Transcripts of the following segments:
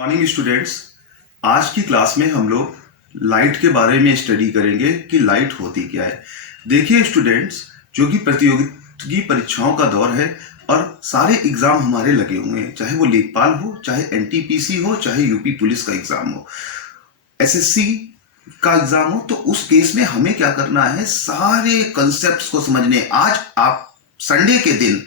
Morning students. आज की class में हम लोग लाइट के बारे में स्टडी करेंगे कि लाइट होती क्या है। देखिए स्टूडेंट्स, जो कि प्रतियोगी परीक्षाओं का दौर है और सारे एग्जाम हमारे लगे हुए हैं, चाहे वो लेखपाल हो, चाहे एनटीपीसी हो, चाहे यूपी पुलिस का एग्जाम हो, एसएससी का एग्जाम हो। तो उस केस में हमें क्या करना है, सारे कंसेप्ट्स को समझने। आज आप संडे के दिन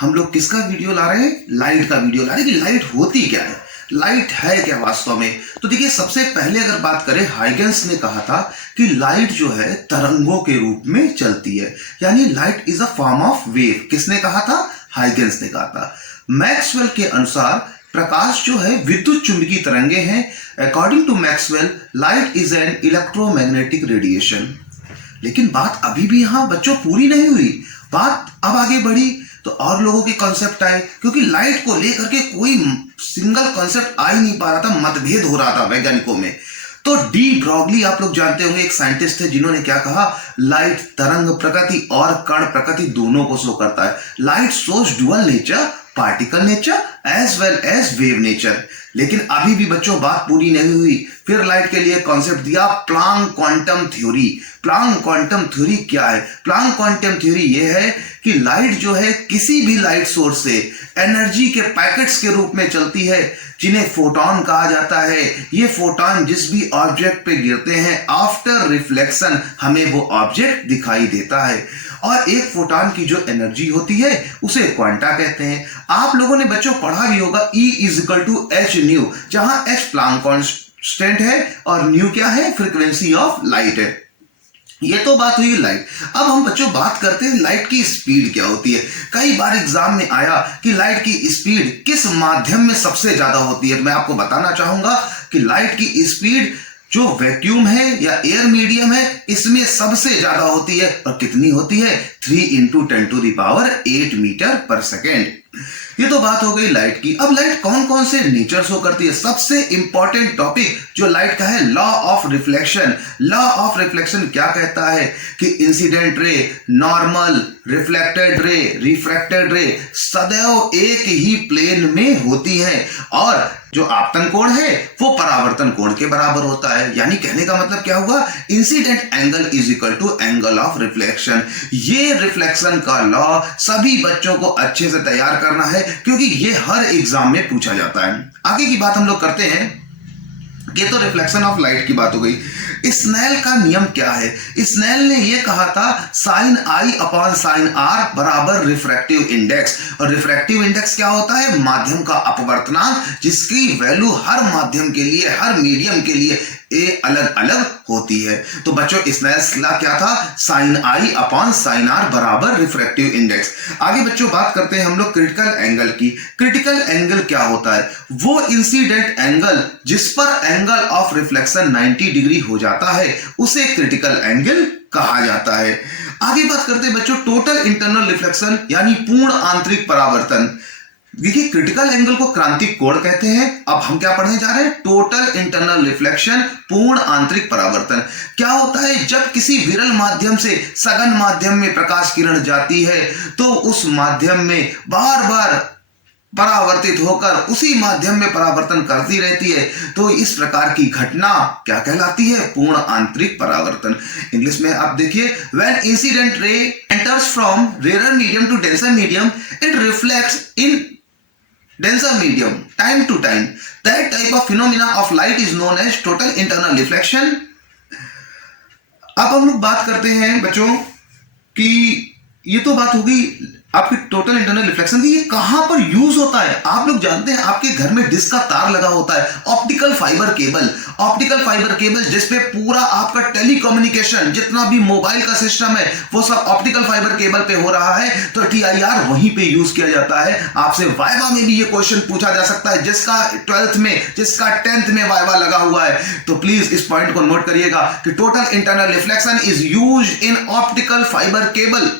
हम लोग किसका वीडियो ला रहे हैं? लाइट का वीडियो ला रहे हैं कि लाइट होती क्या है, लाइट है क्या वास्तव में। तो देखिए, सबसे पहले अगर बात करें, हाइगेंस ने कहा था कि लाइट जो है तरंगों के रूप में चलती है, यानी light is a form of wave. किसने कहा था? हाइगेंस ने कहा था। मैक्सवेल के अनुसार प्रकाश जो है विद्युत चुंबकीय तरंगे हैं। According to Maxwell, light is an electromagnetic radiation. लेकिन बात अभी भी यहां बच्चों पूरी नहीं हुई। बात अब आगे बढ़ी तो और लोगों के कॉन्सेप्ट आए, क्योंकि लाइट को लेकर के कोई सिंगल कॉन्सेप्ट आ ही नहीं पा रहा था, मतभेद हो रहा था वैज्ञानिकों में। तो डी ब्रॉगली आप लोग जानते होंगे, एक साइंटिस्ट थे जिन्होंने क्या कहा, लाइट तरंग प्रकृति और कण प्रकृति दोनों को शो करता है। Light shows dual nature, particle nature as well as wave nature. लेकिन अभी भी बच्चों बात पूरी नहीं हुई। फिर लाइट के लिए कॉन्सेप्ट दिया Planck quantum theory. Planck quantum theory क्या है? प्लांक क्वांटम थ्योरी यह है कि लाइट जो है किसी भी लाइट सोर्स से एनर्जी के पैकेट्स के रूप में चलती है, जिन्हें फोटॉन कहा जाता है। ये फोटॉन जिस भी ऑब्जेक्ट पे गिरते हैं, आफ्टर रिफ्लेक्शन हमें वो ऑब्जेक्ट दिखाई देता है। और एक फोटॉन की जो एनर्जी होती है उसे क्वांटा कहते हैं। आप लोगों ने बच्चों पढ़ा भी होगा E = h न्यू, जहां h प्लांक कांस्टेंट है और न्यू क्या है? फ्रीक्वेंसी ऑफ लाइट है। ये तो बात हुई लाइट। अब हम बच्चों बात करते हैं लाइट की स्पीड क्या होती है। कई बार एग्जाम में आया कि लाइट की स्पीड किस माध्यम में सबसे ज्यादा होती है। मैं आपको बताना चाहूंगा कि लाइट की स्पीड जो वैक्यूम है या एयर मीडियम है, इसमें सबसे ज्यादा होती है। और कितनी होती है? 3 × 10⁸ मीटर पर सेकेंड। ये तो बात हो गई लाइट की। अब लाइट कौन कौन से नेचर शो करती है? सबसे इंपॉर्टेंट टॉपिक जो लाइट का है, law of reflection. Law of reflection क्या कहता है कि incident ray, normal, reflected ray, refracted रे सदैव एक ही प्लेन में होती है, और जो आपतन कोण है वो परावर्तन कोण के बराबर होता है। यानी कहने का मतलब क्या हुआ? Incident angle = angle of reflection. ये रिफ्लेक्शन का लॉ सभी बच्चों को अच्छे से तैयार करना है, क्योंकि ये हर एग्जाम में पूछा जाता है। आगे की बात हम लोग करते हैं। ये तो रिफ्लेक्शन ऑफ लाइट की बात हो गई। स्नेल का नियम क्या है? स्नेल ने यह कहा था sin I/sin R बराबर रिफ्रैक्टिव इंडेक्स। और रिफ्रैक्टिव इंडेक्स क्या होता है? माध्यम का अपवर्तनांक, जिसकी वैल्यू हर माध्यम के लिए, हर मीडियम के लिए अलग अलग होती है। तो बच्चों, स्नेल्स लॉ क्या था? sin I/sin R बराबर रिफ्रैक्टिव इंडेक्स। आगे बच्चों बात करते हैं हम लोग क्रिटिकल एंगल की। क्रिटिकल एंगल क्या होता है? वो इंसिडेंट एंगल जिस पर एंगल ऑफ रिफ्लेक्शन 90 डिग्री हो जाता है, उसे क्रिटिकल एंगल कहा जाता है। आगे बात करते हैं बच्चों टोटल इंटरनल रिफ्लेक्शन, यानी पूर्ण आंतरिक परावर्तन। देखिए, क्रिटिकल एंगल को क्रांतिक कोण कहते हैं। अब हम क्या पढ़ने जा रहे हैं? टोटल इंटरनल रिफ्लेक्शन, पूर्ण आंतरिक परावर्तन। क्या होता है? जब किसी विरल माध्यम से सघन माध्यम में प्रकाश किरण जाती है, तो उस माध्यम में बार बार परावर्तित होकर उसी माध्यम में परावर्तन करती रहती है। तो इस प्रकार की घटना क्या कहलाती है? पूर्ण आंतरिक परावर्तन। इंग्लिश में आप देखिए, when incident ray enters from rare medium to denser medium, it reflects in denser medium time to time. That type of phenomena of light is known as total internal reflection. अब हम लोग बात करते हैं बच्चों कि ये तो बात हो गई आपकी टोटल इंटरनल रिफ्लेक्शन की। ये कहां पर यूज होता है? आप लोग जानते हैं आपके घर में डिस्क का तार लगा होता है, optical fibre cable. Optical fibre cable जिसपे पूरा आपका टेलीकम्युनिकेशन, जितना भी मोबाइल का सिस्टम है, वो सब ऑप्टिकल फाइबर केबल पे हो रहा है। तो TIR वहीं पे यूज किया जाता है। आपसे वाइवा में भी ये क्वेश्चन पूछा जा सकता है, जिसका 12th में, जिसका 10th में वाइवा लगा हुआ है। तो प्लीज इस पॉइंट को नोट करिएगा कि total internal reflection is used in optical fibre cable.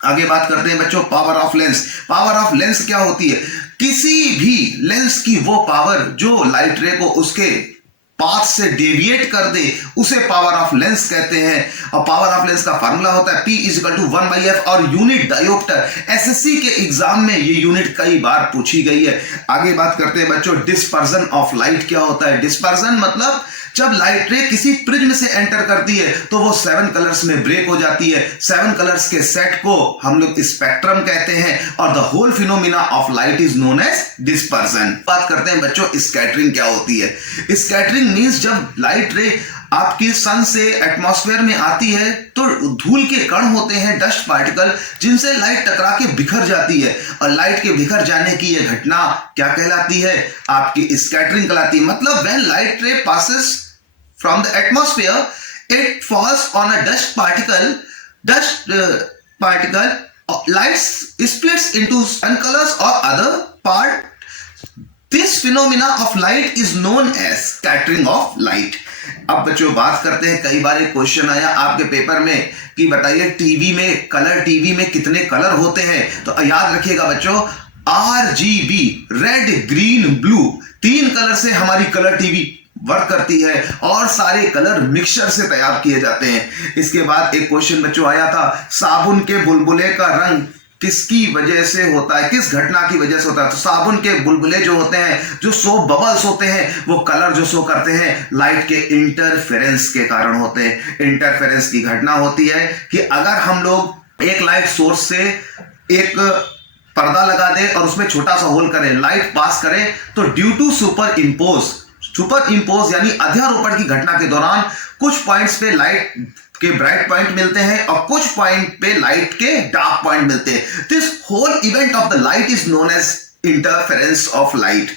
आगे बात करते हैं बच्चों power of lens. Power of lens क्या होती है? किसी भी लेंस की वो पावर जो लाइट रे को उसके पाथ से डेविएट कर दे उसे पावर ऑफ लेंस कहते हैं। और पावर ऑफ लेंस का फार्मूला होता है P = 1/f और यूनिट डायोप्टर। एसएससी के एग्जाम में ये यूनिट कई बार पूछी गई है। आगे बात करते हैं बच्चों, डिस्पर्जन ऑफ लाइट क्या होता है। डिस्पर्जन मतलब जब लाइट रे किसी प्रिज्म से एंटर करती है तो वो 7 कलर्स में ब्रेक हो जाती है। 7 कलर्स के सेट को हम लोग स्पेक्ट्रम कहते हैं और the whole phenomena of light is known as dispersion. बात करते हैं बच्चों स्कैटरिंग क्या होती है। स्कैटरिंग मींस जब लाइट रे आपकी सन से एटमॉस्फेयर में आती है तो धूल के कण होते हैं, डस्ट पार्टिकल, जिनसे लाइट टकरा के बिखर जाती है और लाइट के बिखर जाने की यह घटना क्या कहलाती है, आपकी स्कैटरिंग कहलाती है। मतलब when light ray passes from the atmosphere it falls on a dust particle light splits into sun colors or other part. This phenomena of light is known as scattering of light. अब बच्चों बात करते हैं, कई बार एक question आया आपके paper में कि बताइए टीवी में, कलर टीवी में कितने कलर होते हैं। तो याद रखिएगा बच्चों, RGB red green blue 3 colour से हमारी कलर टीवी वर्क करती है और सारे कलर मिक्सचर से तैयार किए जाते हैं। इसके बाद एक क्वेश्चन बच्चों आया था, साबुन के बुलबुले का रंग किसकी वजह से होता है, किस घटना की वजह से होता है। तो साबुन के बुलबुले जो होते हैं, जो सोप बबल्स होते हैं, वो कलर जो शो करते हैं लाइट के इंटरफेरेंस के कारण होते हैं। इंटरफेरेंस की घटना होती है कि अगर हम लोग एक लाइट सोर्स से एक पर्दा लगा दें और उसमें छोटा सा होल करें, लाइट पास करें, तो ड्यू टू सुपर इम्पोज यानी अध्यारोपण की घटना के दौरान कुछ पॉइंट्स पे लाइट के ब्राइट पॉइंट मिलते हैं और कुछ पॉइंट पे लाइट के डार्क पॉइंट मिलते हैं। This whole event of the light is known as interference of light.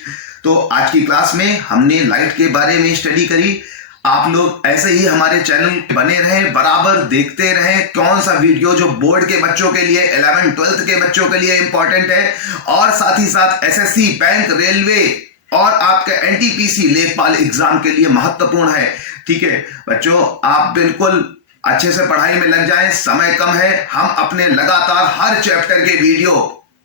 तो आज की क्लास में हमने लाइट के बारे में स्टडी करी। आप लोग ऐसे ही हमारे चैनल बने रहें, बराबर देखते रहें कौन सा वीडियो जो बोर्ड के बच्चों के लिए, 11th 12th के बच्चों के लिए इंपॉर्टेंट है और साथ ही साथ एसएससी, बैंक, रेलवे और आपके एनटीपीसी लेखपाल एग्जाम के लिए महत्वपूर्ण है। ठीक है बच्चों, आप बिल्कुल अच्छे से पढ़ाई में लग जाएं, समय कम है। हम अपने लगातार हर चैप्टर के वीडियो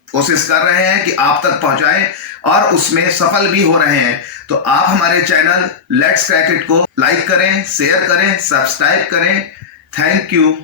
कोशिश कर रहे हैं कि आप तक पहुंचाएं और उसमें सफल भी हो रहे हैं। तो आप हमारे चैनल लेट्स क्रैक इट को लाइक करें, शेयर करें, सब्सक्राइब करें। Thank you.